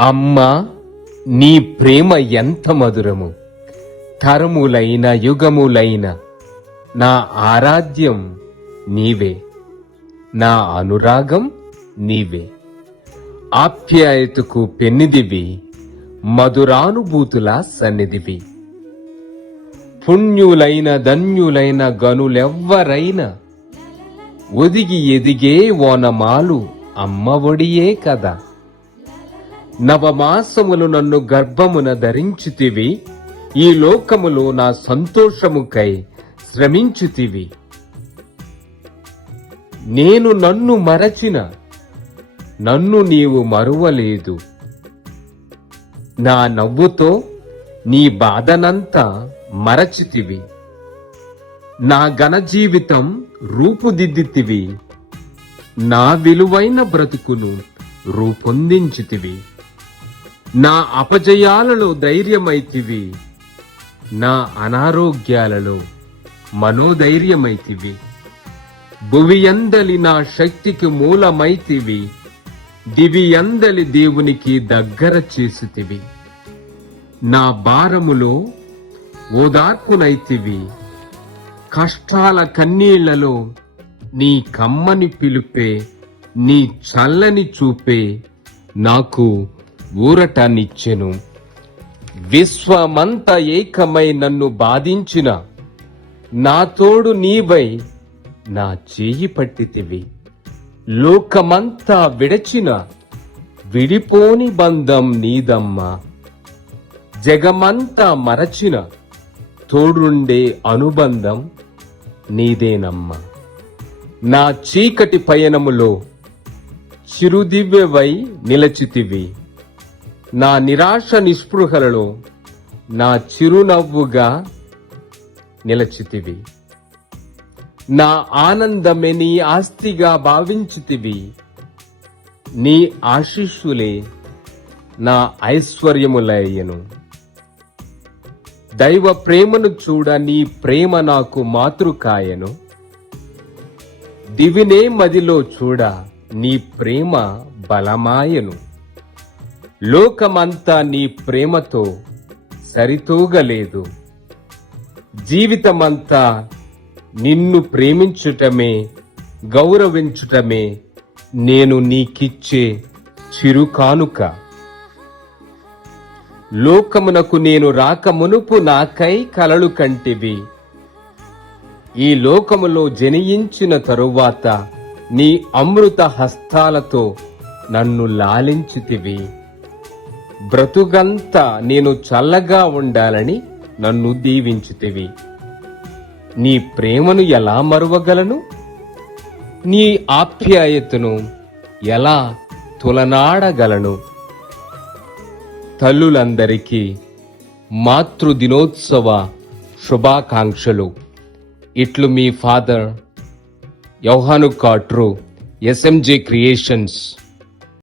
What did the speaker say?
అమ్మా నీ ప్రేమ ఎంత మధురము. తరములైన యుగములైన నా ఆరాధ్యం నీవే. నా అనురాగం నీవే. ఆప్యాయతకు పెన్నిదివి మధురానుభూతుల సన్నిధివి. పుణ్యులైన ధన్యులైన గనులెవ్వరైనా ఒదిగి ఎదిగే ఓనమాలు అమ్మ ఒడియే కదా. నవమాసములు నన్ను గర్భమున ధరించుతివి. ఈ లోకములు నా సంతోషముకై శ్రమించుతివి. నేను నన్ను మరచిన నన్ను నీవు మరువలేదు. నా నవ్వుతో నీ బాధనంతా మరచితివి. నా ఘన జీవితం రూపుదిద్దితివి. నా విలువైన బ్రతుకును రూపొందించితివి. నా అపజయాలలో ధైర్యమైతివి నా అనారోగ్యాలలో మనోధైర్యమైతివి. భువియందలి నా శక్తికి మూలమైతివి దివియందలి దేవునికి దగ్గర చేసితివి. నా భారములో ఓదార్పునైతివి కష్టాల కన్నీళ్ళలో నీ కమ్మని పిలుపే నీ చల్లని చూపే నాకు ఊరటాన్నిచ్చెను. విశ్వమంత ఏకమై నన్ను బాధించిన నా తోడు నీవై నా చేయి పట్టితివి. లోకమంతా విడచిన విడిపోని బంధం నీదమ్మా. జగమంతా మరచిన తోడుండే అనుబంధం నీదేనమ్మా. నా చీకటి పయనములో చిరుదివ్యవై నిలచితివి. నా నిరాశ నిస్పృహలలో నా చిరునవ్వుగా నిలచితివి. నా ఆనందమే నీ ఆస్తిగా భావించితివి. నీ ఆశీస్సులే నా ఐశ్వర్యములయ్యను. దైవ ప్రేమను చూడ నీ ప్రేమ నాకు మాతృకాయను. దివినే మదిలో చూడ నీ ప్రేమ బలమాయను. లోకమంతా నీ ప్రేమతో సరితూగలేదు. జీవితమంతా నిన్ను ప్రేమించుటమే గౌరవించుటమే నేను నీకిచ్చే చిరుకానుక. లోకమునకు నేను రాకమునుపు నాకై కలలు కంటివి. ఈ లోకములో జనియించిన తరువాత నీ అమృత హస్తాలతో నన్ను లాలించితివి. బ్రతుగంతా నేను చల్లగా ఉండాలని నన్ను దీవించితివి. నీ ప్రేమను ఎలా మరువగలను? నీ ఆప్యాయతను ఎలా తులనాడగలను? తల్లులందరికీ మాతృ దినోత్సవ శుభాకాంక్షలు. ఇట్లు మీ father Yohanu Katru SMJ creations.